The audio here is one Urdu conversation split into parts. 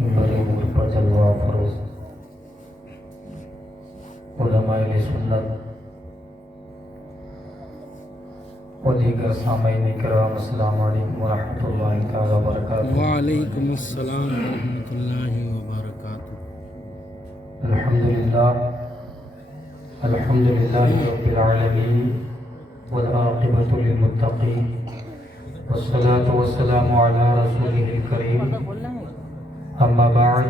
بڑی امور پر جلوہ فروز علماء سنت و دیگر سامعین کرام، السلام علیکم ورحمۃ اللہ تعالی وبرکاتہ۔ وعلیکم السلام ورحمۃ اللہ وبرکاتہ۔ الحمدللہ رب العالمین والعاقبۃ للمتقین والصلاة والسلام علی رسولہ الکریم، اما بعد،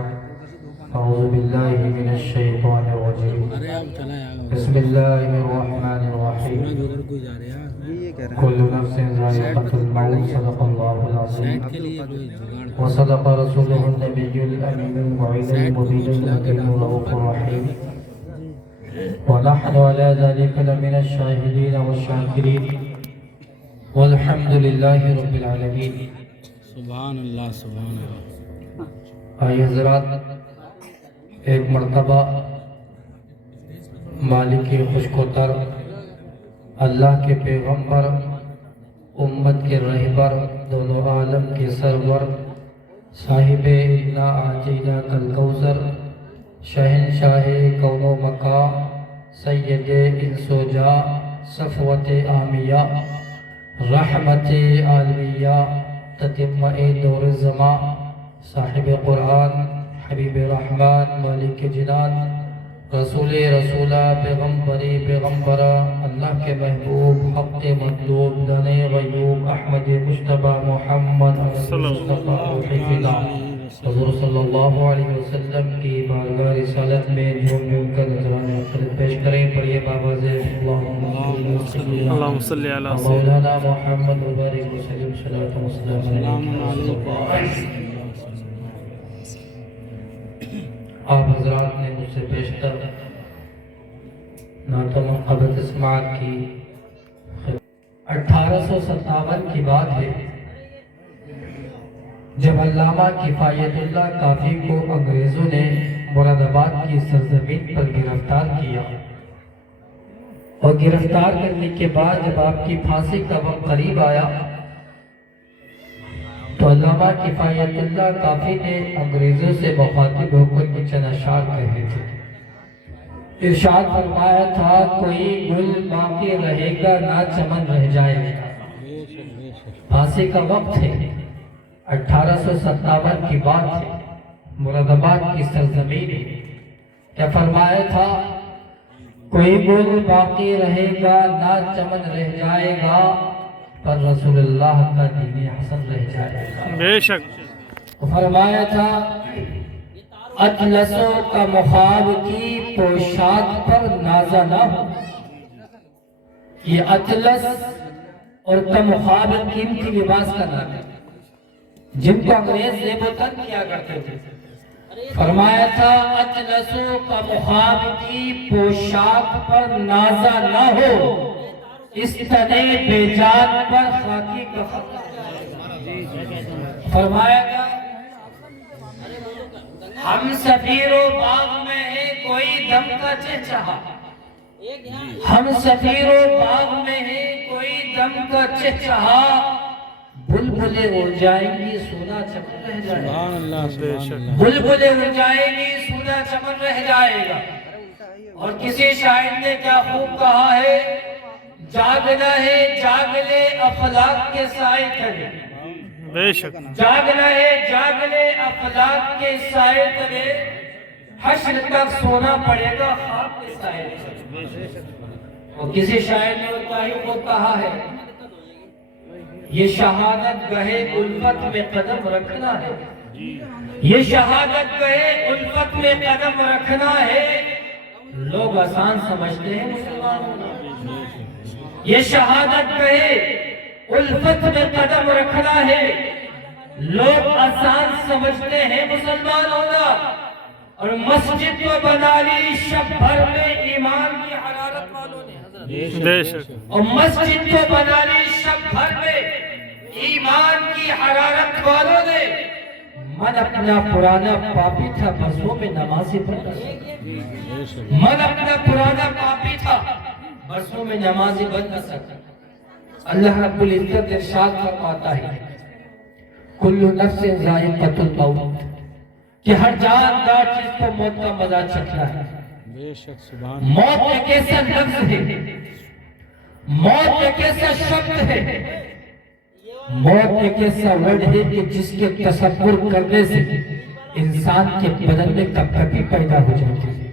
اعوذ باللہ من الشیطان الرجیم، بسم اللہ الرحمن الرحیم، کل نفس ذائقۃ الموت، صدق اللہ العظیم وصدق رسولہ النبی الامین الموعظ المبین الهادی الرؤوف الرحیم، ونحن على ذلك لمن الشاهدين والشاکرین، والحمد للہ رب العالمین۔ سبحان اللہ سبحان اللہ۔ آئی حضرات، ایک مرتبہ مالک خشک و تر، اللہ کے پیغمبر، امت کے رہبر، دونوں عالم کے سرور، صاحب انا اعطیناک الکوثر، شہنشاہ کون و مکان، سید انس و جاں، صفوت عامیہ، رحمت عالمیہ، تتمہ دور الزمان، صاحب قرآن، حبیب رحمان، مالک جنان، رسول رسولہ، پیغمبری پیغمبرہ، اللہ کے محبوب، حق مطلوب، دانے غیوب، احمد مجتبی محمد مصطفیٰ فدا، حضور صلی اللہ علیہ وسلم کی بارگاہ رسالت میں جھوم جھوم کر نذرانے عقیدت پیش کریں۔ پڑھیے بآواز اللہم صلی علی مولانا محمد مبارک وسلم، صلاۃ و سلام علیہ۔ آپ حضرات نے مجھ سے بیشتر نعت محبت اسماعت کی۔ 1857 کی بات ہے جب علامہ کفایت اللہ کافی کو انگریزوں نے مراد آباد کی سرزمین پر گرفتار کیا، اور گرفتار کرنے کے بعد جب آپ کی پھانسی کا وقت قریب آیا تو علامہ کفایت اللہ کافی نے انگریزوں سے مخاطب ہو کر کے چند اشعار کہے تھے۔ ارشاد فرمایا تھا، کوئی گل باقی رہے گا نہ چمن رہ جائے گا۔ پھانسی کا وقت ہے، 1857 کی بات ہے، مراد آباد کی سرزمین ہے۔ کیا فرمایا تھا؟ کوئی گل باقی رہے گا نہ چمن رہ جائے گا، پر رسول اللہ کا دین حسن رہ جائے گا۔ بے شک۔ فرمایا تھا، اطلسوں کا مخاب کی پوشاک پر نازا نہ ہو۔ یہ اطلس اور کمخاب قیمتی لباس کا نام ہے جن کو انگریز زیب و تن کیا کرتے تھے۔ فرمایا تھا، اطلسوں کا مخاب کی پوشاک پر نازا نہ ہو، اس تنے بے جان پر خاکی کفن۔ فرمایا تھا، ہم سفیر و باغ میں ہے کوئی دم کا چہچہا، ہم سفیر و باغ میں ہے کوئی دم کا چہچہا، بلبلیں اڑ جائیں گی سونا چمن رہ جائے گا۔ بلبلیں اڑ جائیں گی سونا چمن رہ جائے گا۔ اور کسی شاعر نے کیا خوب کہا ہے، جاگنا ہے جاگ لے افلاک کے سائے تلے، بے شک۔ جاگنا ہے جاگ لے افلاک کے سائے تلے، حشر تک سونا پڑے گا خواب کے سائے تلے۔ اور کسی شاعر نے ان کا ہی خود کہا ہے، یہ شہادت گہے الفت میں قدم رکھنا ہے، یہ شہادت گہے الفت میں قدم رکھنا ہے، لوگ آسان سمجھتے ہیں مسلمان ہونا۔ یہ شہادت گہے الفت میں قدم رکھنا ہے، لوگ آسان سمجھتے ہیں مسلمان ہونا۔ اور مسجد کو بنا لی شب بھر میں ایمان کی حرارت والوں نے، بے شک۔ اور مسجد کو بنا لی شب بھر میں ایمان کی حرارت والوں نے، من اپنا پرانا پاپی تھا برسوں میں نمازی بن نہ سکا، من اپنا پرانا پاپی تھا برسوں میں نمازی بن نہ سکا۔ اللہ رب العزت ارشاد فرماتا ہے، کل نفس ذائقۃ الموت، کہ ہر جاندار چیز کو موت کا مزہ چکھنا ہے۔ بے شک سبحان موت ایک ایسا لفظ ہے، موت ایک ایسا شبد ہے، موت ایک ایسا ورڈ ہے کہ جس کے تصور کرنے سے انسان کے بدن میں کپکپی پیدا ہو جاتی ہے۔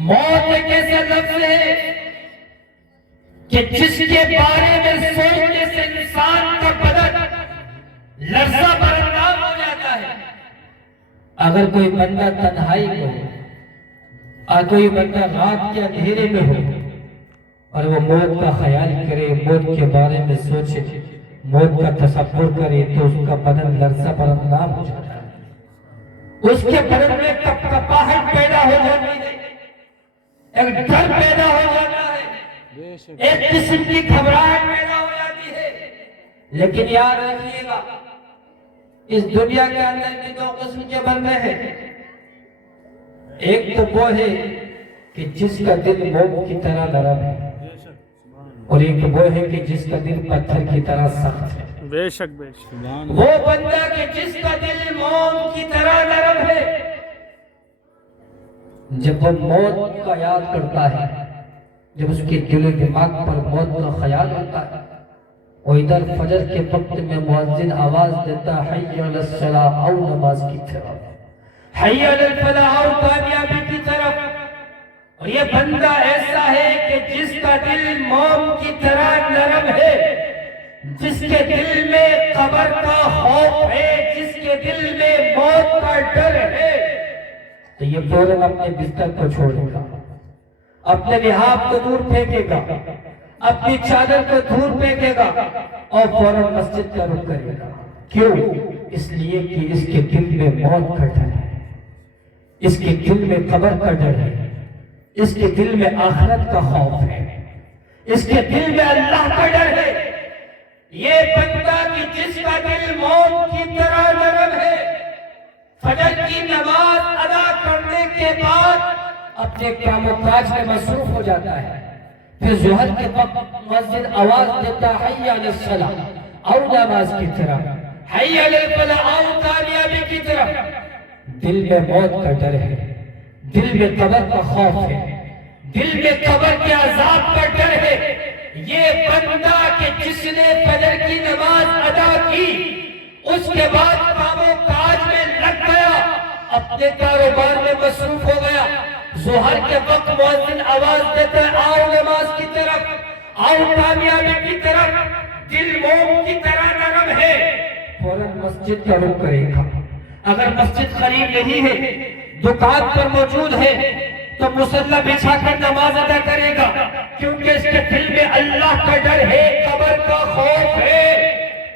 موت ایک ایسا لفظ ہے کہ جس کے بارے میں سوچنے سے انسان کا بدن لرزہ برنام ہو جاتا ہے۔ اگر کوئی بندہ تنہائی میں ہو اور کوئی بندہ رات کے اندھیرے میں ہو اور وہ موت کا خیال کرے، موت کے بارے میں سوچے، موت کا تصور کرے، تو اس کا بدن لرزہ برنام ہو جاتا ہے۔ اس کے بدن میں کپکپاہٹ پیدا ہو جاتی ہے، ایک ڈر پیدا ہو جاتا ہے، بے شک ایک قسم کی گھبراہٹ پیدا ہو جاتی ہے۔ لیکن یاد رکھیے گا، اس دنیا کے اندر بھی دو قسم کے بندے ہیں۔ ایک تو وہ ہے کہ جس کا دل موم کی طرح نرم ہے، اور ایک وہ ہے کہ جس کا دل پتھر کی طرح سخت ہے۔ بے شک بے شک سبحان وہ بندہ کہ جس کا دل موم کی طرح نرم ہے، جب وہ موت کا یاد کرتا ہے، جب اس کے دل و دماغ پر موت کا خیال ہوتا ہے، وہ ادھر فجر کے وقت میں مؤذن آواز دیتا ہے، حی علی الصلاۃ، آؤ نماز کی طرف، حی علی الفلاح، آؤ کامیابی کی طرف۔ اور یہ بندہ ایسا ہے کہ جس کا دل موم کی طرح نرم ہے، جس کے دل میں قبر کا خوف ہے، جس کے دل میں موت کا ڈر ہے، تو یہ فوراً اپنے بستر کو چھوڑے گا، اپنے لحاف کو دور پھینکے گا، اپنی چادر کو دور پھینکے گا اور فوراً مسجد کا رخ کرے گا۔ کیوں؟ اس لیے کہ اس کے دل میں موت کا ڈر ہے، اس کے دل میں قبر کا ڈر ہے، اس کے دل میں آخرت کا خوف ہے، اس کے دل میں اللہ کا ڈر ہے۔ یہ بندہ کہ جس کا دل موت کی طرح نرم ہے، فجر کی نماز ادا کرنے کے بعد اپنے کام و کاج میں مصروف ہو جاتا ہے، پھر ظہر کے وقت مؤذن آواز دیتا ہے، حی علی الصلاۃ، آؤ نماز کی طرف، حی علی الفلاح، آؤ کامیابی کی طرف۔ دل میں موت کا ڈر ہے، دل میں قبر کا خوف ہے، دل میں قبر کے عذاب کا ڈر ہے۔ یہ بندہ کہ جس نے فجر کی نماز ادا کی، اس کے بعد کام و کاج میں لگ گیا، اپنے کاروبار میں مصروف ہو گیا، ظہر کے وقت مؤذن آواز دیتا ہے، آؤ نماز کی طرف، آؤ کامیابی کی طرف، دل موم کی طرح نرم ہے، فوراً مسجد کا رخ کرے گا۔ اگر مسجد قریب نہیں ہے، دکان پر موجود ہے، تو مصلی بچھا کر نماز ادا کرے گا، کیونکہ اس کے دل میں اللہ کا ڈر ہے، قبر کا خوف ہے۔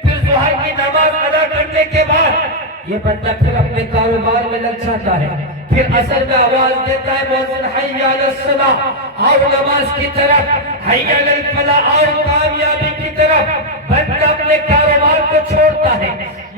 پھر ظہر کی نماز ادا کرنے کے بعد یہ بندہ پھر اپنے کاروبار میں لگ جاتا ہے، پھر عصر میں آواز دیتا ہے مؤذن، حی علی الصلاۃ، آؤ نماز کی طرف، حی علی الفلاح، آؤ کامیابی کی طرف۔ بندہ اپنے کاروبار کو چھوڑتا ہے،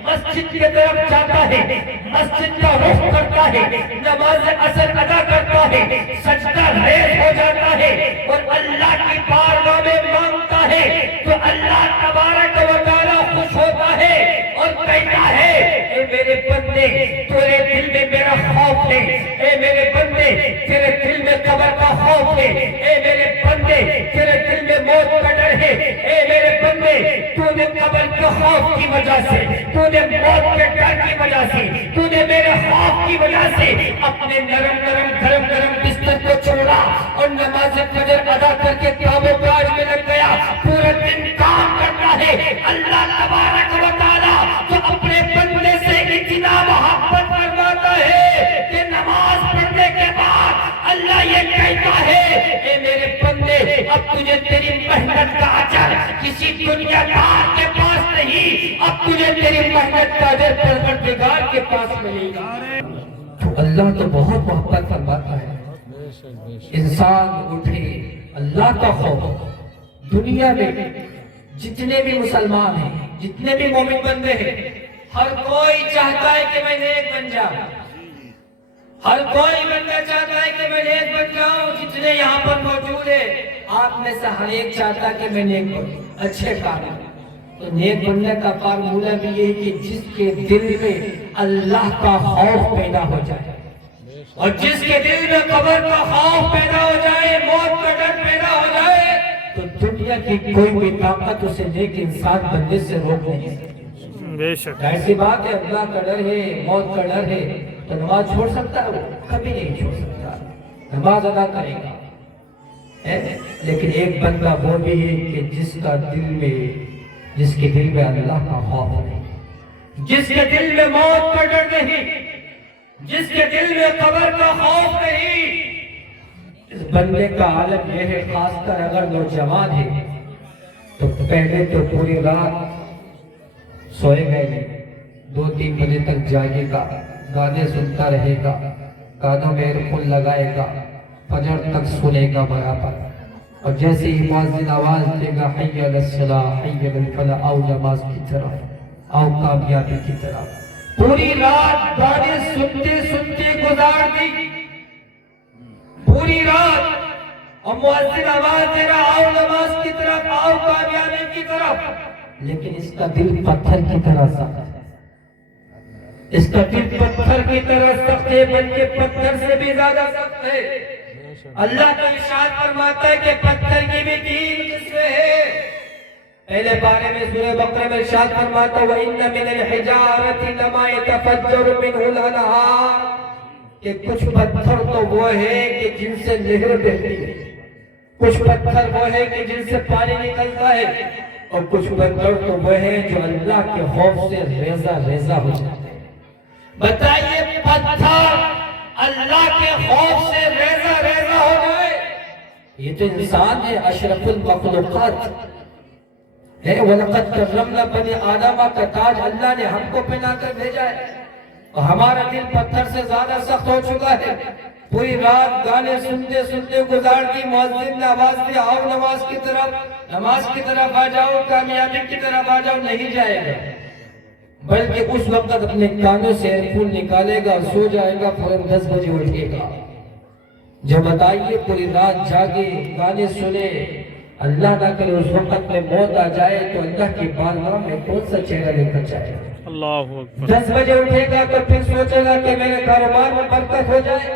مسجد کی طرف جاتا ہے، مسجد کا رخ کرتا ہے، نماز عصر ادا کرتا ہے، سجدہ ریز ہو جاتا ہے اور اللہ کی بارگاہ میں مانگتا ہے، تو اللہ تبارک و تعالیٰ خوش ہوتا ہے اور کہتا ہے، اے میرے بندے، تیرے دل میں میرا خوف ہے، اے میرے بندے، تیرے دل میں قبر کا خوف ہے، اے میرے بندے، تیرے دل میں موت کا ڈر ہے، اے میرے بندے، تو نے قبر کے خوف کی وجہ سے، تو نے موت کے ڈر کی وجہ سے، تو نے میرے خوف کی وجہ سے اپنے نرم گرم بستر کو چھوڑا اور نماز فجر ادا کر کے کام و کاج میں لگ گیا، پورا دن کام کرتا ہے۔ اللہ تبارک و تعالیٰ تو اپنے بندے سے اتنا محبت فرماتا ہے کہ نماز پڑھنے کے بعد اللہ یہ کہتا ہے، اے میرے بندے، اب تجھے تیری محنت کا اجر کسی دنیا دار کے پاس نہیں، اب تجھے تیری محنت کا اجر پروردگار کے پاس ملے گا۔ تو اللہ تو بہت محبت فرماتا ہے، انسان اٹھے، اللہ کا خوف۔ دنیا میں جتنے بھی مسلمان ہیں، جتنے بھی مومن بندے ہیں، ہر کوئی چاہتا ہے کہ میں نیک بن جاؤں، ہر کوئی بندہ چاہتا ہے کہ میں نیک بن جاؤں۔ جتنے یہاں پر موجود ہیں، آپ میں سے ہر ایک چاہتا ہے کہ میں نیک بنوں، اچھے کام کروں۔ تو نیک بننے کا فارمولہ بھی یہ کہ جس کے دل میں اللہ کا خوف پیدا ہو جائے، اور جس کے دل میں قبر کا خوف پیدا ہو جائے، موت کا ڈر پیدا ہو جائے، تو دنیا کی کوئی بھی طاقت اسے نیک انسان بننے سے روک نہیں سکتی۔ بے شک ایسی بات ہے، اللہ کا ڈر ہے، موت کا ڈر ہے، تو نماز چھوڑ سکتا ہے؟ وہ کبھی نہیں چھوڑ سکتا، نماز ادا کرے گا۔ لیکن ایک بندہ وہ بھی ہے کہ جس کے دل میں اللہ کا خوف نہیں، جس کے دل میں موت کا ڈر نہیں، جس کے دل میں قبر کا خوف نہیں، اس بندے کا عالم یہ ہے، خاص کر اگر نوجوان ہے تو پہلے تو پوری رات سوئے گئے نہیں، 2-3 بجے تک جاگے گا، گانے سنتا رہے گا، کانوں میں ایئر فون لگائے گا، فجر تک سنے گا برابر، اور جیسے ہی مؤذن آواز دے گا حی علی الصلاۃ حی علی الفلاح، آؤ نماز کی طرف، آؤ کامیابی کی طرف، پوری رات گانے سنتے سنتے گزار دی، پوری رات، اور مؤذن آواز دے رہا آؤ نماز کی طرف، آؤ کامیابی کی طرف، لیکن اس کا دل پتھر کی طرح سخت ہے، اس کا دل پتھر کی طرح سخت ہے، بلکہ پتھر سے بھی زیادہ سخت ہے۔ اللہ کا ارشاد فرماتا ہے کہ پتھر کی بھی 3 قسمیں ہیں۔ پہلے بارے میں سورہ بقرہ میں ارشاد فرماتا ہے وَإِنَّ مِنَ الْحِجَارَةِ لَمَا يَتَفَجَّرُ مِنْهُ الْأَنْهَارُ، کہ کچھ پتھر تو وہ ہیں کہ جن سے نہر بہتی ہے، کچھ پتھر وہ ہیں کہ جن سے پانی نکلتا ہے، اور کچھ پتھر تو وہ ہیں جو اللہ کے خوف سے ریزہ ریزہ ہو جاتے ہیں۔ بتائیے پتھر اللہ کے خوف سے ریزہ ریزہ ہو جائے، یہ تو انسان ہے، اشرف المخلوقات ہے، وَلَقَدْ كَرَّمْنَا بَنِي آدَمَ کا تاج اللہ نے ہم کو پہنا کر بھیجا ہے، اور ہمارا دل پتھر سے زیادہ سخت ہو چکا ہے۔ پوری رات گانے سنتے سنتے گزار دی، مؤذن نے آواز دی آؤ نماز کی طرف آ جاؤ، کامیابی کی طرف آ جاؤ، نہیں جائے گا، بلکہ اس وقت اپنے کانوں سے ایئر فون نکالے گا، سو جائے گا، فوراً 10 بجے اٹھے گا۔ جو بتائیے پوری رات جاگے، گانے سنے، اللہ نہ کرے اس وقت میں موت آ جائے تو اللہ کی بارگاہ میں کون سا چہرہ لے کر جائے گا؟ اللہ اکبر۔ 10 بجے اٹھے گا تو پھر سوچے گا کہ میرے کاروبار میں برکت ہو جائے،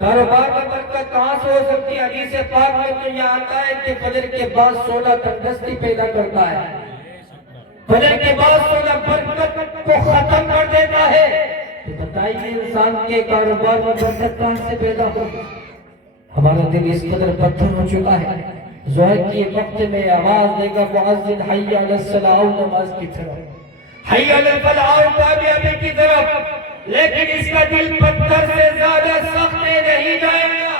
کاروبار میں برکت کہاں سے ہو سکتی ہے؟ حدیث پاک میں تو یہ آتا ہے کہ فجر کے بعد سونا تندرستی پیدا کرتا ہے، فجر کے بعد سونا برکت کو ختم کر دیتا ہے، تو بتائیے انسان کے کاروبار میں برکت کہاں سے پیدا ہوگی؟ ہمارا دل اس قدر پتھر ہو چکا ہے، ظہر کے وقت میں آواز دے گا مؤذن حی علی الصلاۃ، نماز کی طرف، حی علی الفلاح، کامیابی کی طرف، لیکن اس کا دل پتھر سے زیادہ سخت نہیں جائے گا،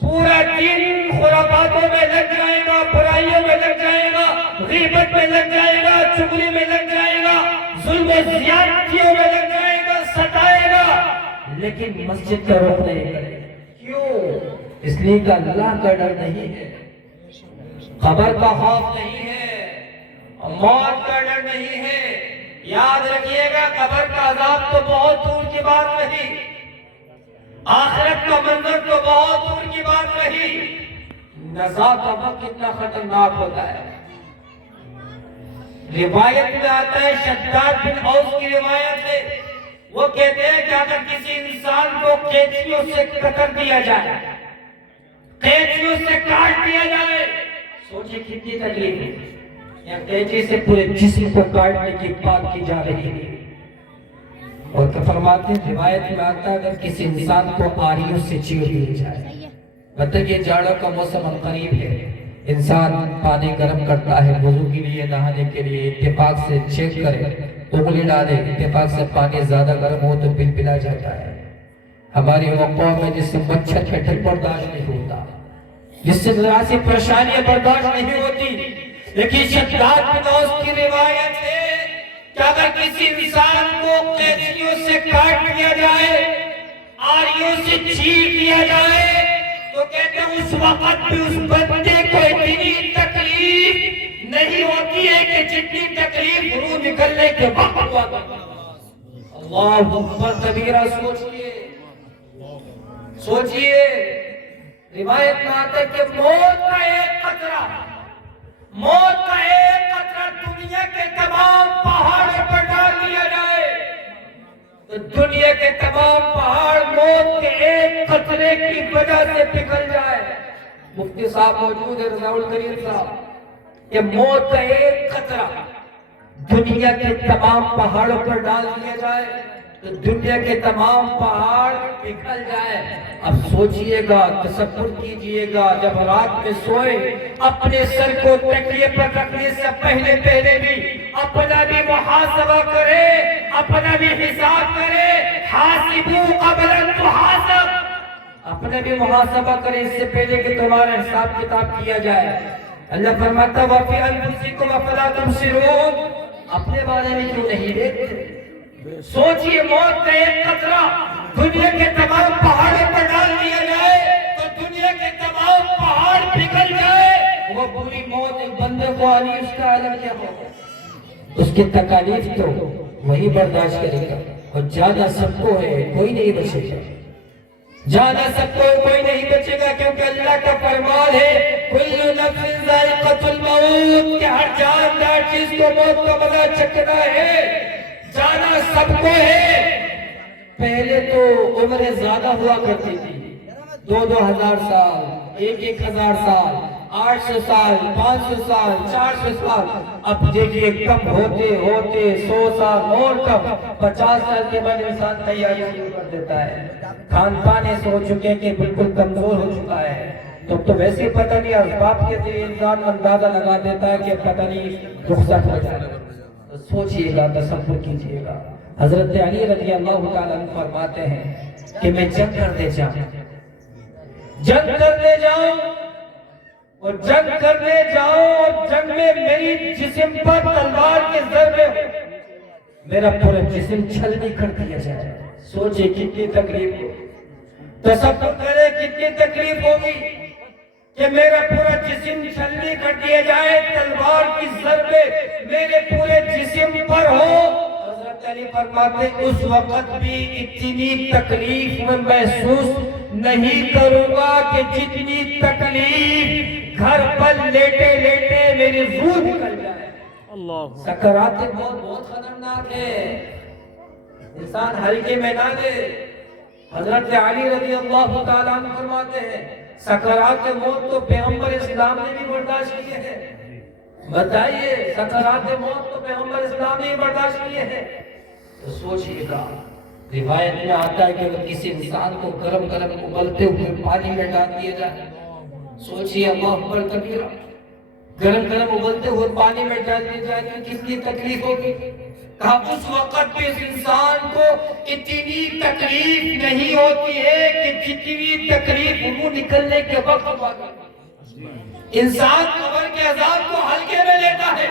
پورا دن خرافاتوں میں لگ جائے گا، برائیوں میں لگ جائے گا، غیبت میں لگ جائے گا، چغلی میں لگ جائے گا، ظلم و زیادتیوں میں لگ جائے گا، ستائے گا، لیکن مسجد کا رخ نہیں کرے گا۔ کیوں؟ اس لیے کہ اللہ کا ڈر نہیں ہے، قبر کا خوف نہیں ہے، موت کا ڈر نہیں ہے۔ یاد رکھیے گا قبر کا عذاب تو بہت دور کی بات نہیں، آخرت کا منظر تو بہت دور کی بات نہیں، نزا کا وقت کتنا خطرناک ہوتا ہے۔ روایت میں آتا ہے، شداد بن اوس کی روایت ہے، وہ کہتے ہیں کہ اگر کسی انسان کو قینچیوں سے قتل دیا جائے، قینچیوں سے کاٹ دیا جائے، سوچیں کتنی تکلیف ہے، یا قینچی سے پورے جسم کو کاٹنے کی بات کی جا رہی ہے۔ اور کہ فرماتے ہیں روایت میں آتا ہے اگر کسی انسان کو آریوں سے چیر دیا جائے، مطلب یہ جاڑوں کا موسم قریب ہے، انسان پانی گرم کرتا ہے وضو کے لیے، نہانے کے لیے، اتفاق سے چیک کرے، انگلی ڈالے، اتفاق سے پانی زیادہ گرم ہو تو بل بلا جاتا ہے۔ ہماری وہ قوم ہے جس سے مچھر کا ڈر برداشت نہیں ہوتا، جس سے ذرا سی پریشانیاں برداشت نہیں ہوتی، لیکن شداد بن اوس کی روایت ہے کہ اگر کسی انسان کو قینچیوں سے کاٹ دیا جائے، آریوں سے چیر دیا جائے، تو کہتے ہیں اس وقت بھی اس بندے کو اتنی تکلیف نہیں ہوتی ہے کہ جتنی تکلیف روح نکلنے کے وقت ہوا کرتا ہے۔ اللہ اکبر کبیرہ، سوچئے روایت میں آتا ہے کہ موت کا ایک قطرہ کے تمام پہاڑوں پر ڈال دیا جائے تو دنیا کے تمام پہاڑ موت کے ایک قطرے کی وجہ سے پگھل جائے. مفتی صاحب موجود ہے رضا الکریم صاحب. کہ موت کا ایک قطرہ دنیا کے تمام پہاڑوں پر ڈال دیا جائے تو دنیا کے تمام پہاڑ پگھل جائے. اب سوچئے گا, تصور کیجئے گا, جب رات میں سوئے اپنے سر کو تکیے پر رکھنے سے پہلے بھی اپنا بھی محاسبہ کرے, اپنا بھی حساب کرے. حاسبو قبل ان تحاسب, اپنا بھی محاسبہ کرے اس سے پہلے کہ تمہارا حساب کتاب کیا جائے. اللہ فرماتا وَفِي أَنفُسِكُمْ أَفَلَا تُبْصِرُونَ, اپنے بارے میں کیوں نہیں دیکھتے؟ سوچئے موت کا ایک قطرہ دنیا کے تمام پہاڑوں پر ڈال دیا جائے تو دنیا کے تمام پہاڑ پگھل جائے. وہ پوری موت ایک بندے کو آنی, اس کا عالم کیا ہوگا؟ اس کی تکالیف تو وہی برداشت کرے گا. اور جانا سب کو ہے, کوئی نہیں بچے گا. جانا سب کو ہے, کوئی نہیں بچے گا, کیونکہ اللہ کا فرمان ہے کل نفس ذائقۃ الموت, کہ ہر جاندار چیز کو موت کا مزہ چکھنا ہے. جانا سب کو ہے. پہلے تو عمریں زیادہ ہوا کرتی تھی, 2,000 سال, 1,000 سال, 800 سال, 500 سال, 400 سال. اب دیکھئے کم ہوتے ہوتے 100 سال اور کم 50 سال کے بعد انسان تیاری شروع کر دیتا ہے. کھان پان ایسے ہو چکے کہ بالکل کمزور ہو چکا ہے. تو ویسے ہی پتہ نہیں اسباب کے ذریعے انسان اندازہ لگا دیتا ہے کہ پتہ نہیں رخصت ہو جائے. سوچئے گا, تصور کیجئے گا. حضرت علی رضی اللہ تعالیٰ عنہ فرماتے ہیں کہ میں جنگ کرنے جاؤں, جنگ کرنے جاؤں اور جنگ کرنے جاؤں اور جنگ میں میری جسم پر تلوار کے ضربے ہو, میرا پورا جسم چھلنی کر دیا جائے. سوچے کتنی تکلیف ہو, تصور کرے کتنی تکلیف ہوگی کہ میرا پورا جسم چھلنی کر دیا جائے, تلوار کی ضربے میرے پورے جسم پر ہو. حضرت علی فرماتے اس وقت بھی اتنی تکلیف میں محسوس نہیں کروں گا کہ جتنی تکلیف گھر پر لیٹے لیٹے میری روح نکل جائے. سکرات موت بہت خطرناک ہے, انسان ہلکے میں نہ لے. حضرت علی رضی اللہ تعالیٰ عنہ فرماتے ہیں سکرات موت تو پیغمبر اسلام نے بھی برداشت کیے ہیں. بتائیے, سکرات موت تو پیغمبر اسلام نے بھی برداشت کیے ہیں. تو سوچئے گا, روایت میں آتا ہے کہ اگر کسی انسان کو گرم ابلتے ہوئے پانی میں ڈال دیا جائے, سوچئے اللہ اکبر کبیرہ, گرم ابلتے ہوئے پانی میں ڈال دیا جائے تو کتنی تکلیف ہوگی. کہا اس وقت بھی اس انسان کو اتنی تکلیف نہیں ہوتی ہے کہ جتنی تکلیف منہ نکلنے کے وقت ہوا کرتی. انسان قبر کے عذاب کو ہلکے میں لیتا ہے,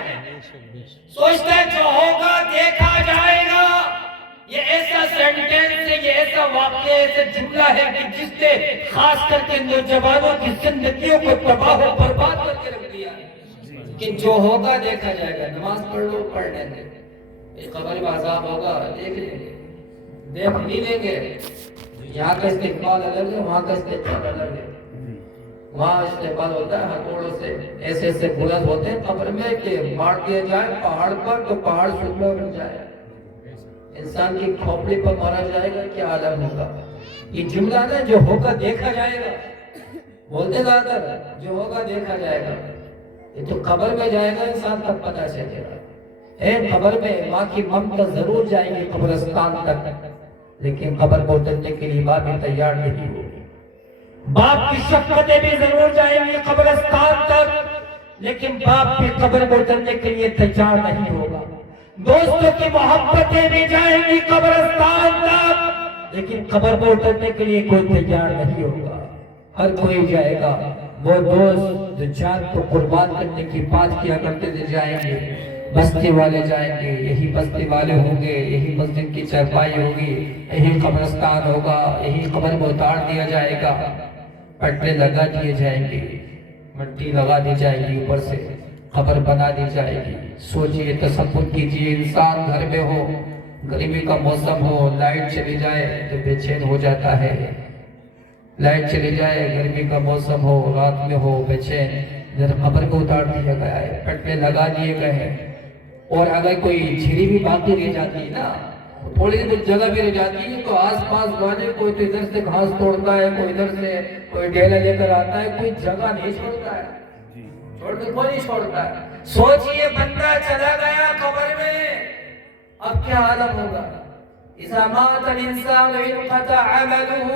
سوچتا ہے جو ہوگا دیکھا جائے گا. یہ ایسا سینٹینس ہے, یہ ایسا واقعہ, ایسا جملہ ہے کہ جس نے خاص کر کے نوجوانوں کی زندگیوں کو تباہ و برباد کر کے رکھ دیا ہے کہ جو ہوگا دیکھا جائے گا. نماز پڑھ لو, پڑھ لیں گے, قبر میں عذاب ہوگا دیکھ لیں گے, دیکھ نہیں لیں گے. یہاں کا استقبال الگ ہے, وہاں کا استقبال الگ ہے. وہاں استقبال ہوتا ہے ہتھوڑوں سے, ایسے ایسے بلند ہوتے ہیں قبر میں کہ مار دیا جائے پہاڑ پر تو پہاڑ سننا بن جائے. انسان کی کھوپڑی پر مارا جائے گا, کیا عالم ہوگا. یہ جملہ نا جو ہوگا دیکھا جائے گا, بولتے زیادہ جو ہوگا دیکھا جائے گا. یہ تو قبر میں جائے گا انسان تب پتہ چلے گا. قبر میں ماں کی ممتا ضرور جائیں گی قبرستان تک, لیکن قبر کو اترنے کے لیے ماں بھی تیار نہیں ہوگی. باپ کی شفقتیں بھی ضرور جائیں گی قبرستان تک, لیکن باپ بھی قبر کو اترنے کے لیے تیار نہیں ہوگا. دوستوں کی محبتیں بھی جائیں گی قبرستان تک, لیکن قبر کو اترنے کے لیے کوئی تیار نہیں ہوگا. ہر کوئی جائے گا. وہ دوست جو جان کو قربان کرنے کی بات کیا کرتے تھے جائیں گے. بستی والے جائیں گے, یہی بستی والے ہوں گے, یہی مسجد کی چارپائی ہوگی, یہی قبرستان ہوگا, یہی قبر کو اتار دیا جائے گا, پٹے لگا دیے جائیں گے, مٹی لگا دی جائے گی, اوپر سے قبر بنا دی جائے گی. سوچئے, تصور کیجئے, انسان گھر میں ہو, گرمی کا موسم ہو, لائٹ چلی جائے تو بے چین ہو جاتا ہے. لائٹ چلی جائے, گرمی کا موسم ہو, رات میں ہو, بے چین. قبر کو اتار دیا گیا ہے, پٹے لگا دیے گئے ہیں, اور اگر کوئی جھیری بھی باقی رہ جاتی ہے نا، تھوڑی سی جگہ بھی رہ جاتی ہے تو آس پاس والے کوئی تو ادھر سے گھاس توڑتا ہے، کوئی ادھر سے کوئی ڈیلا لے کر آتا ہے، کوئی جگہ نہیں چھوڑتا ہے، چھوڑ کے کوئی نہیں چھوڑتا ہے۔ سوچئے بندہ چلا گیا قبر میں، اب کیا عالم ہوگا؟ اذا مات الانسان انقطع عمله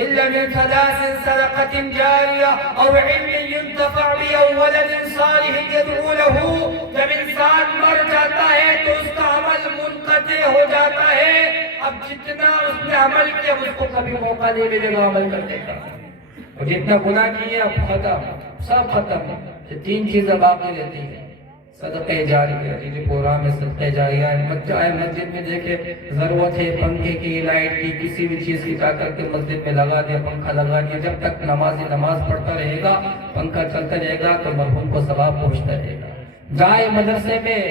الا من ثلاث صدقة جارية او علم ينتفع به او ولد صالح يدعو له۔ جب انسان مر جاتا ہے تو اس کا عمل منقطع ہو جاتا ہے، اب جتنا اس نے عمل کیا اس کو کبھی موقع نہیں ملے گا عمل کرنے کا، اور جتنا گناہ کیے اب ختم، سب ختم۔ تین چیزیں باقی رہتی ہیں، صدقہ جاریہ، یہ پروگرام ہے صدقہ جاریہ ہے۔ مسجد میں دیکھے ضرورت ہے پنکھے کی، لائٹ کی، کسی بھی چیز کی، جا کر کے مسجد میں لگا دیا، پنکھا لگا دیا، جب تک نمازی نماز پڑھتا رہے گا، پنکھا چلتا رہے گا تو مرحوم کو ثواب پہنچتا رہے گا۔ جائے مدرسے میں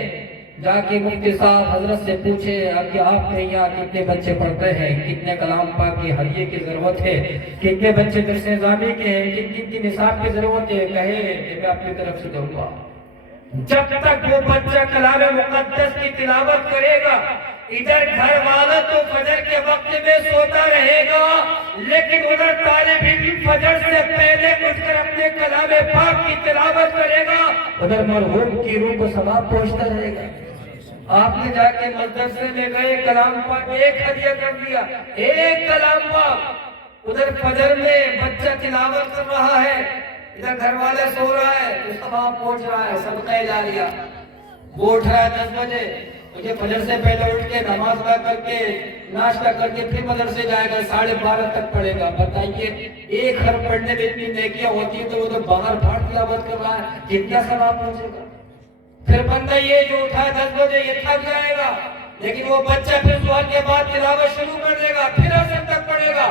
جا کے مفتی صاحب حضرت سے پوچھے کہ آپ کے یہاں کتنے بچے پڑھتے ہیں، کتنے کلام پاک کی حلیے کی ضرورت ہے، کتنے بچے درس نظامی کے ہیں، کن کی نصاب کی ضرورت ہے، کہے کہ میں اپنی طرف سے دوں گا۔ جب تک وہ بچہ کلام مقدس کی تلاوت کرے گا، ادھر گھر والا تو فجر کے وقت میں سوتا رہے گا، لیکن ادھر طالب علم فجر سے پہلے اٹھ کر اپنے کلام پاک کی تلاوت کرے گا، ادھر مرحوم کی روح کو ثواب پہنچتا رہے گا۔ آپ نے جا کے مدرسے میں گئے، کلام پاک ایک ہدیہ کر دیا، ایک کلام پاک، ادھر فجر میں بچہ تلاوت کر رہا ہے، ادھر گھر والا سو رہا ہے تو ثواب پہنچ رہا ہے، صدقہ جاریہ۔ وہ اٹھ رہا ہے 10 بجے، مجھے فجر سے پہلے اٹھ کے نماز ادا کر کے ناشتہ کر کے پھر مدرسے جائے گا، 12:30 تک پڑھے گا۔ بتائیے ایک حرف پڑھنے میں اتنی نیکیاں ہوتی ہیں تو وہ تو باہر پھاڑ تلاوت کر رہا ہے، کتنا ثواب پہنچے گا؟ پھر بندہ یہ جو اٹھا 10 بجے یہ تھک جائے گا، لیکن وہ بچہ پھر سحر کے بعد تلاوت شروع کر دے گا، پھر عصر تک پڑھے گا،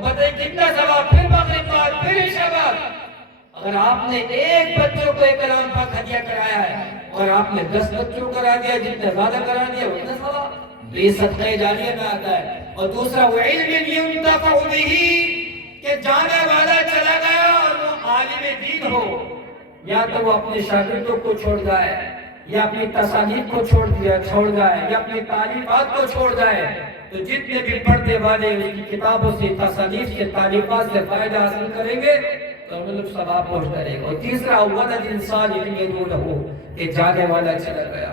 بتائیے کتنا ثواب؟ پھر مغرب بعد، پھر عشاء بعد۔ اگر آپ نے ایک بچوں کو ایک کلام پاک ہدیہ کرایا ہے اور آپ نے 10 بچوں کرا دیا، جتنا زیادہ کرا دیا اتنا ثواب، تو یہ صدقہ جاریہ میں آتا ہے۔ اور دوسرا وہ علم ينتفع به، کہ جانے والا چلا گیا اور وہ عالم دین ہو، یا تو وہ اپنے شاگردوں کو چھوڑ جائے، یا اپنی تصانیف کو چھوڑ جائے، یا اپنی تعلیمات کو چھوڑ جائے، تو جتنے بھی پڑھنے والے اس کی کتابوں سے، تصانیف سے، تعلیمات سے فائدہ حاصل کریں گے تو ہمیں لوگ ثواب پہنچتا رہے گا۔ اور تیسرا ولد صالح یدعو لہ، کہ جانے والا چلا گیا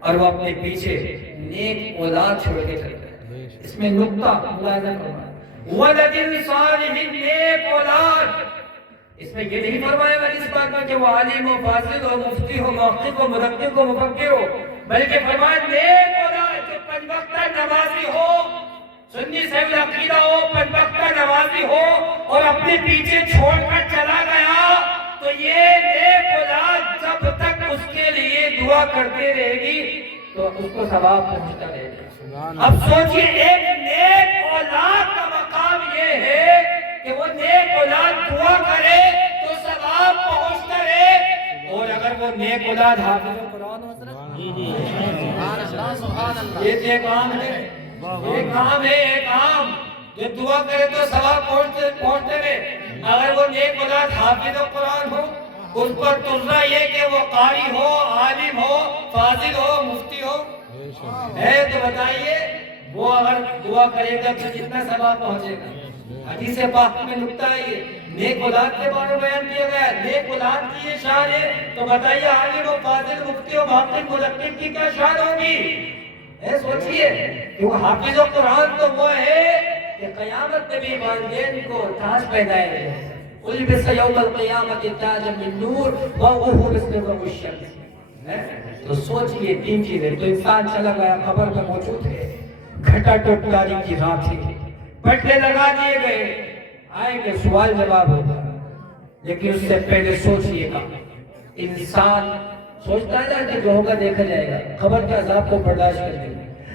اور وہ اپنے پیچھے نیک اولاد چھوڑ کے چلا گیا۔ اس میں نقطہ ملاحظہ کرنا، ولد صالح، نیک اولاد۔ اس میں یہ نہیں فرمایا گا اس بات میں کہ وہ عالم ہو، فاضل ہو، مفتی ہو، محقق ہو، محدث ہو، مفکر ہو، بلکہ فرمایا نیک اولاد جو 5 وقتہ نمازی ہو، سنی صحیح عقیدہ ہو، 5 وقتہ نمازی ہو، اور اپنے پیچھے چھوڑ کر چلا گیا، تو یہ نیک اولاد جب تک اس کے لیے دعا کرتے رہے گی تو اس کو ثواب پہنچتا رہے گا۔ اب سوچئے ایک نیک اولاد کا مقام یہ ہے کہ وہ نیک اولاد دعا کرے تو ثواب پہنچتا رہے، اور اگر وہ نیک اولاد حافظ قرآن ہو، یہ کام ہے، یہ کام ہے، یہ کام جو دعا کرے تو ثواب پہنچتے رہے۔ اگر وہ نیک اولاد حافظ قرآن ہو، اس پر ترجمہ یہ کہ وہ قاری ہو، عالم ہو، فاضل ہو، مفتی ہو ہے، تو بتائیے وہ اگر دعا کرے گا تو کتنا ثواب پہنچے گا؟ حدیث پاک میں نکتہ ہے یہ، نیک اولاد کے بارے میں بیان کیا گیا ہے، نیک اولاد کی یہ شان ہے، تو بتائیے عالم و فاضل، مفتی و محقق، مدقق کی کیا شان ہوگی؟ سوچئے کہ وہ حافظ و قرآن تو وہ ہے کہ قیامت میں بھی والدین کو تاج پہنائے گئے، البس یوم القیامت تاج من نور وضوء مثل ضوء الشمس۔ تو سوچئے 3 چیزیں، تو انسان چلا گیا، قبر میں موجود ہے، گھٹا ٹوٹ تاریخ کی رات ہے، پٹے لگا دیے گئے، آئیں گے سوال جواب ہوگا، لیکن اس سے پہلے سوچئے گا، انسان سوچتا ہے کہ جو ہوگا دیکھا جائے گا، قبر کے عذاب کو برداشت کرنے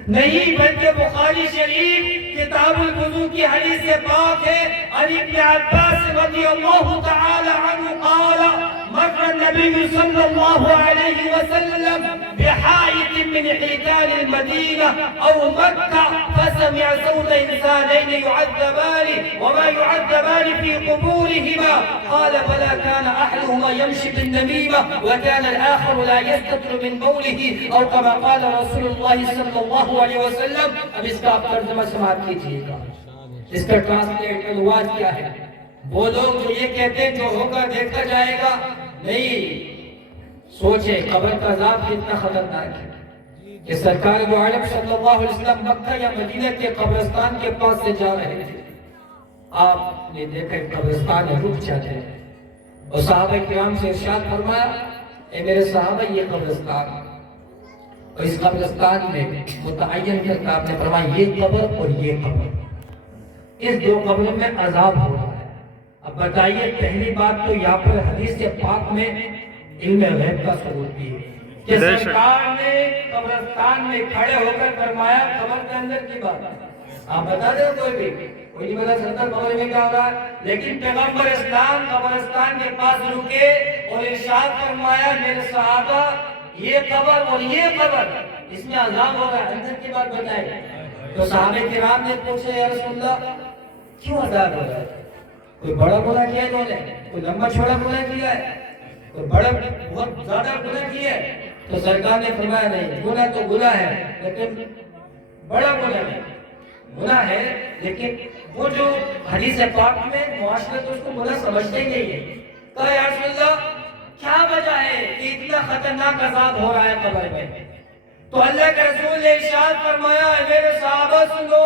نہیں، بلکہ بخاری شریف کتاب الوضو کی حدیث پاک ہے، علی بن عباس رضی اللہ تعالی عنہ قال مر النبي صلى الله عليه وسلم بحائط من حيتان المدينة أو مكة فسمع صوت إنسانين يعذبان وما يعذبان في قبورهما قال فلا كان أحدهما يمشي بالنميمة وكان الآخر لا يستتر من بوله أو كما قال رسول الله صلى الله عليه وسلم. اب اس کا آپ ترجمہ سماعت کیجئے گا. اس کا ٹرانسلیٹ الواز کیا ہے؟ وہ لوگ جو یہ کہتے ہیں جو ہوگا دیکھا جائے گا، نہیں. سوچیں قبر کا عذاب کتنا خطرناک ہے کہ سرکار دو عالم صلی اللہ علیہ وسلم مکہ یا مدینہ کے قبرستان کے پاس سے جا رہے تھے. آپ نے دیکھا قبرستان رک جاتے ہیں اور صحابہ کرام سے ارشاد فرمایا اے میرے صحابہ یہ قبرستان، اور اس قبرستان میں متعین کرتا آپ نے فرمایا یہ قبر اور یہ قبر، اس دو قبروں میں عذاب ہو رہا ہے. اب بتائیے پہلی بات تو یہاں پر حدیث پاک میں علم غیب کا ثبوت بھی ہے کہ سرکار نے قبرستان میں کھڑے ہو کر فرمایا قبر کے اندر کی بات ہے. آپ بتا دیں کوئی نہیں بتا سکتا قبر میں کیا ہوگا، لیکن پیغمبر اسلام قبرستان کے پاس رکے اور ارشاد فرمایا میرے صحابہ یہ قبر اور یہ قبر اس میں عذاب ہوگا، اندر کی بات بتائے. تو صحابہ کرام نے پوچھا یا رسول اللہ کیوں عذاب ہو رہا ہے؟ کوئی بڑا گناہ کیا ہے انہوں نے؟ کوئی لمبا چھوڑا گناہ کیا ہے؟ کوئی بڑا بہت زیادہ گناہ کیا ہے؟ تو سرکار نے فرمایا نہیں، گناہ تو گناہ ہے لیکن بڑا گناہ ہے. گناہ ہے لیکن وہ جو حدیث پاک میں معاشرے تو اس کو گناہ سمجھتے ہی نہیں ہے. کہا یا رسول اللہ کیا وجہ ہے کہ اتنا خطرناک عذاب ہو رہا ہے قبر میں؟ تو اللہ کے رسول نے ارشاد فرمایا میرے صحابہ سنو،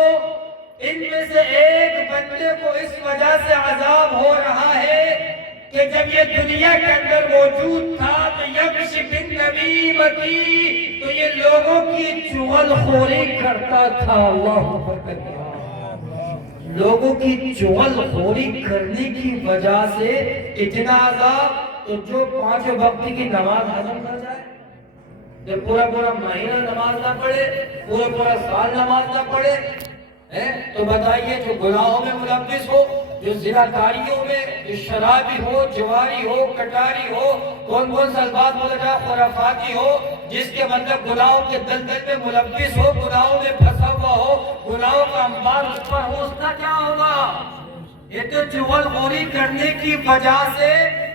ان میں سے ایک بندے کو اس وجہ سے عذاب ہو رہا ہے کہ جب یہ دنیا کے اندر موجود تھا تو یمشی بالنمیمتی، تو یہ لوگوں کی چغل خوری کرتا تھا. اللہ اکبر. لوگوں کی چغل خوری کرنے کی وجہ سے اتنا عذاب. تو جو 5 وقت کی نماز ہضم کر جائے، جب پورا مہینہ نماز نہ پڑھے، پورا سال نماز نہ پڑھے، تو بتائیے جو گناہوں میں ملوث ہو، جو زناکاریوں میں، جو شرابی ہو، جواری ہو، کٹاری ہو، کون سا الفاظ بولا جائے، خرافاتی ہو، جس کے مطلب گناہوں کے دلدل میں ملوث ہو، گناہوں میں پھنسا ہوا ہو، گناہوں کا انبار اس پر ہو، اس کا کیا ہوگا؟ یہ تو چغل خوری کرنے کی وجہ سے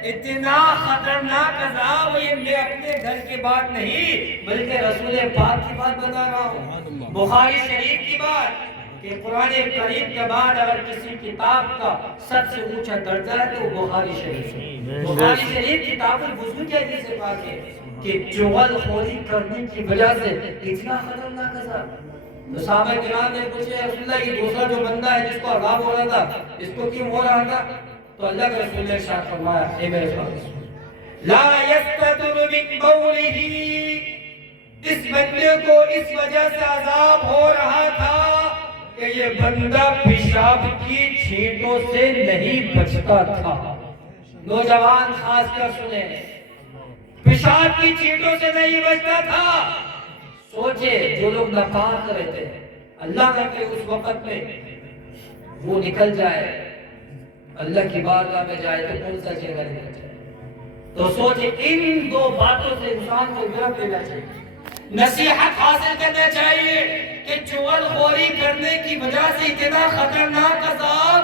اتنا خطرناک عذاب. یہ میں اپنے گھر کی بات نہیں بلکہ رسول پاک کی بات بتا رہا ہوں، بخاری شریف کی بات کہ قرآن کریم کے بعد اگر کسی کتاب کا سب سے اونچا درجہ ہے تو وہ بخاری شریف ہے. بخاری شریف کتاب الوضو کی حدیث سے بات ہے کہ چغل خوری کرنے کی وجہ سے اتنا خطرناک عذاب. تو صحابہ کرام نے پوچھا یا رسول اللہ یہ دوسرا جو بندہ ہے جس کو عذاب ہو رہا تھا اس کو کیوں ہو رہا تھا؟ تو اللہ کے رسول نے ارشاد فرمایا اے میرے صحابہ لا یستتر من بولہ، اس بندے کو اس وجہ سے عذاب ہو رہا تھا کہ یہ بندہ پیشاب کی چھینٹوں سے نہیں بچتا تھا. نوجوان خاص کر سنیں، پیشاب کی چھینٹوں سے نہیں بچتا تھا. سوچے جو لوگ ناپاک رہتے ہیں اللہ کا کہ اس وقت میں وہ نکل جائے اللہ کی بارگاہ میں جائے تو کون سا جگہ نکل جائے. تو سوچے ان 2 باتوں سے انسان کو گرفت لینا چاہیے، نصیحت حاصل کرنا چاہیے کہ چغل خوری کرنے کی وجہ سے اتنا خطرناک عذاب.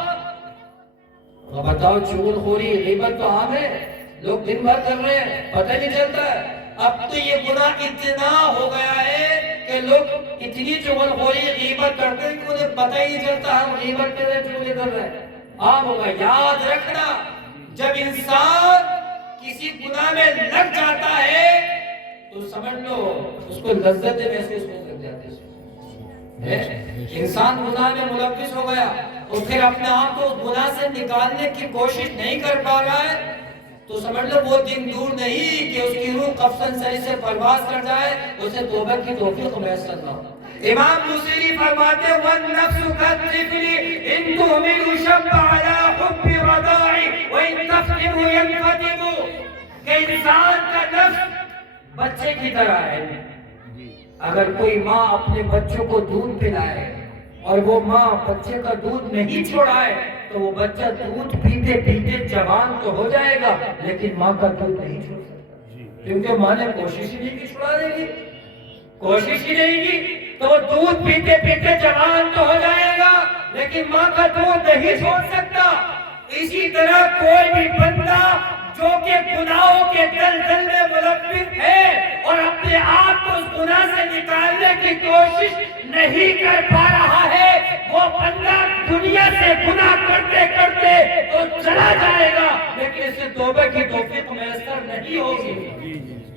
بتاؤ چغل خوری غیبت تو عام ہے، لوگ دن بھر کر رہے ہیں پتہ نہیں چلتا ہے. اب تو یہ گناہ اتنا ہو گیا ہے کہ لوگ اتنی چغل خوری غیبت کرتے ہیں کہ انہیں پتہ ہی نہیں چلتا ہم غیبت کر رہے ہیں چغلی کر رہے ہیں. عام ہوگا. یاد رکھنا جب انسان کسی گناہ میں لگ جاتا ہے تو سمجھ لو اس کو لذت محسوس ہونے لگ جاتی ہے. انسان گناہ میں ملوث ہو گیا اور پھر اپنے آپ کو گناہ سے نکالنے کی کوشش نہیں کر پا رہا ہے تو سمجھ لو وہ دن دور نہیں کہ اس کی روح قفصن سری سے پرواز کر جائے، اسے توبہ کی توفیق میسر نہ ہو. امام بوصیری فرماتے والنفس كالطفل ان تهمل شب على حب رضاع وان تفطر ينفتم، کہ انسان کا نفس بچے کی طرح ہے. اگر کوئی ماں اپنے بچوں کو دودھ پلائے اور وہ ماں بچے کا دودھ نہیں چھوڑائے تو وہ بچہ دودھ پیتے پیتے جوان تو ہو جائے گا لیکن ماں کا دودھ نہیں چھوڑ سکتا، کیونکہ ماں نے کوشش ہی نہیں کی چھڑا دے گی، کوشش ہی نہیں کی تو وہ دودھ پیتے پیتے جوان تو ہو جائے گا لیکن ماں کا دودھ نہیں چھوڑ سکتا۔ اسی طرح کوئی بھی بندہ جو کہ گناہوں کے دلدل میں ملوث ہے اور اپنے آپ کو اس گناہ سے نکالنے کی کوشش نہیں کر پا رہا ہے، وہ بندہ دنیا سے گناہ کرتے کرتے تو چلا جائے گا لیکن اسے توبہ کی توفیق میسر نہیں ہوگی،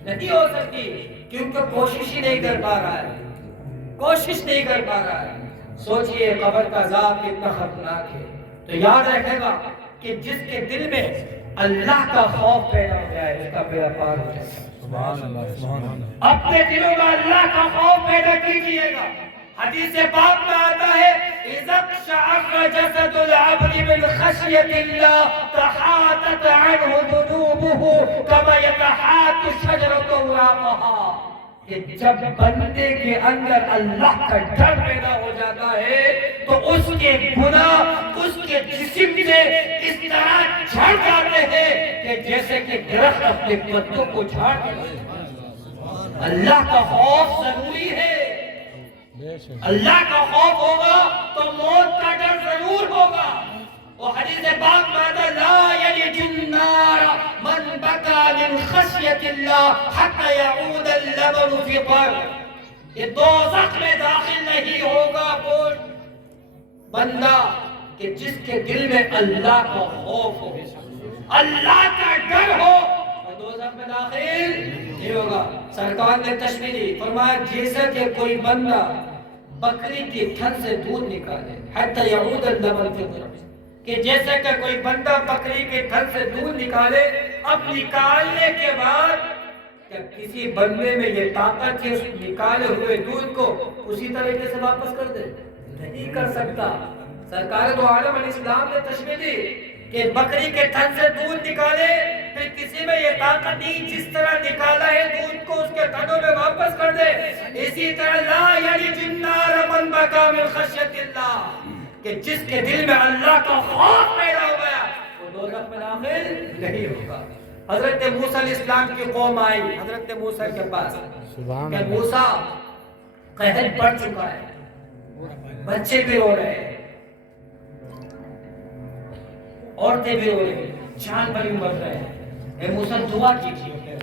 نہیں ہو سکتی، کیونکہ کوشش ہی نہیں کر پا رہا ہے، کوشش نہیں کر پا رہا ہے۔ سوچئے قبر کا عذاب کتنا خطرناک ہے۔ تو یاد رکھے گا کہ جس کے دل میں اللہ کا خوف پیدا ہو جائے اس کا بیڑا پار ہو جائے گا۔ سبحان اللہ، سبحان اللہ۔ اپنے دلوں میں اللہ کا خوف پیدا کیجئے گا۔ حدیث پاک میں آتا ہے اِذَا اقْشَعَرَّ جَسَدُ الْعَبْدِ مِنْ خَشْيَةِ اللَّهِ تَحَاتَتْ عَنْهُ ذُنُوبُهُ كَمَا يَتَحَاتُ الشَّجَرَةُ أَوْرَاقَهَا، کہ جب بندے کے اندر اللہ کا ڈر پیدا ہو جاتا ہے تو اس کے گناہ اس کے جسم سے اس طرح جھڑ جاتے ہیں کہ جیسے کہ درخت اپنے پتوں کو جھاڑ دیتا ہے۔ اللہ کا خوف ضروری ہے، اللہ کا خوف ہوگا تو موت کا ڈر ضرور ہوگا۔ وہ حدیث پاک میں آتا لا یلج النار من بکا من خشیت اللہ حتی یعود اللبن فی قبر، یہ دوزخ میں داخل نہیں ہوگا وہ بندہ کہ جس کے دل میں اللہ کا خوف ہو، اللہ کا ڈر ہو، وہ دوزخ میں داخل نہیں ہوگا۔ سرکار نے تشبیہ دی، فرمایا جیسا کہ کوئی بندہ بکری کی تھن سے دودھ نکالے حتی یعود اللبن فی قبر، کہ جیسے کہ کوئی بندہ بکری کے تھن سے دودھ نکالے، اب نکالنے کے بعد کہ کسی بندے میں یہ طاقت کہ اس نکالے ہوئے دودھ کو اسی طریقے سے واپس کر دے، نہیں کر سکتا۔ سرکار دو عالم علیہ السلام نے تشبیہ دی کہ بکری کے تھن سے دودھ نکالے پھر کسی میں یہ طاقت نہیں جس طرح نکالا ہے دودھ کو اس کے تھنوں میں واپس کر دے، اسی طرح لا یلج النار من بکا من خشیت اللہ، کہ جس کے دل میں اللہ کا خوف پیدا ہو گیا وہ دوزخ میں داخل نہیں ہوگا۔ حضرت موسیٰ علیہ السلام کی قوم آئی حضرت موسیٰ کے پاس کہ موسیٰ قحط پڑ چکا ہے، بچے بھی رو رہے ہیں، عورتیں بھی رو رہی ہیں، جان بری بڑھ رہے ہیں۔ اے موسیٰ دعا کیجیے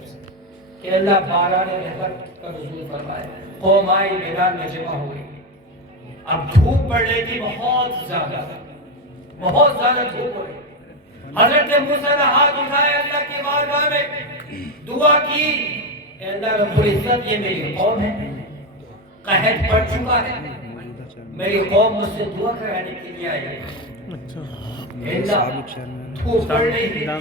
کہ اللہ باران رحمت کا نزول فرمائے۔ قوم آئی میدان میں جمع ہو گئی، اب دھوپ پڑ رہی تھی بہت زیادہ دھوپ پڑ رہی۔ حضرت موسیٰ نے ہاتھ اٹھائے اللہ کی بارگاہ میں دعا کی، اے اللہ رب العزت یہ میری قوم ہے، قحط پڑ چکا ہے، میری قوم مجھ سے دعا کرانے کے لیے آئی ہے، اے اللہ دھوپ پڑ رہی ہے،